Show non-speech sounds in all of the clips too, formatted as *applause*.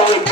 오늘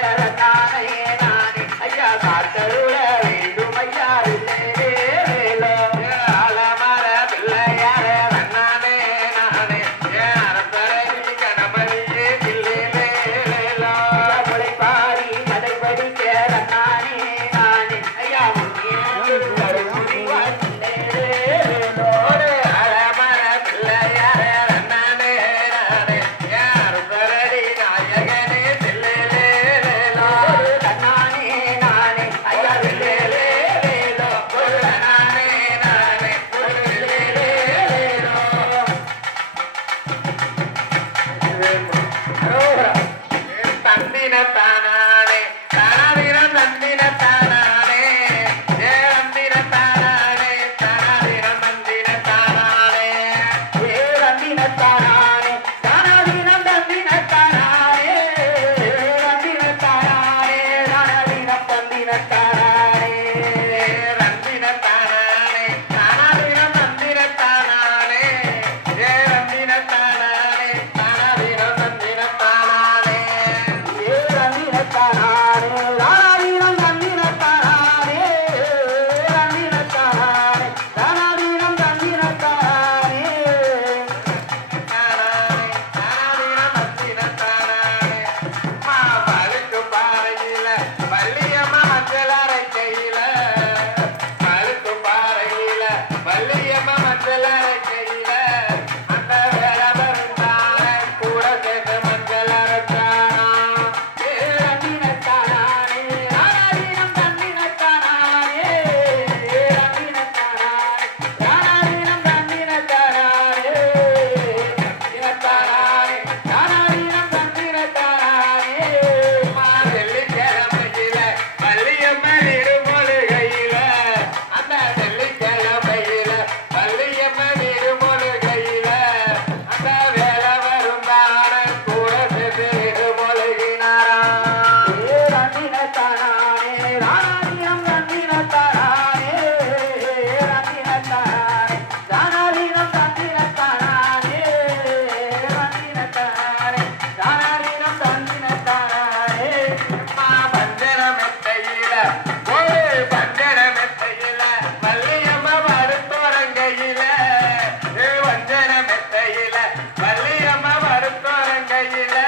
கையில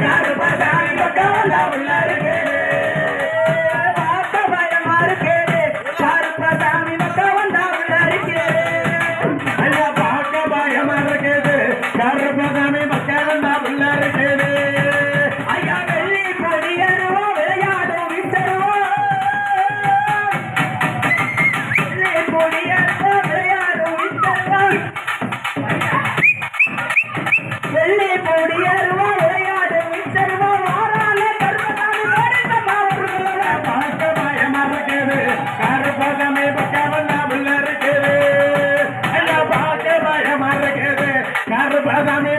got *laughs* it. வரதாமே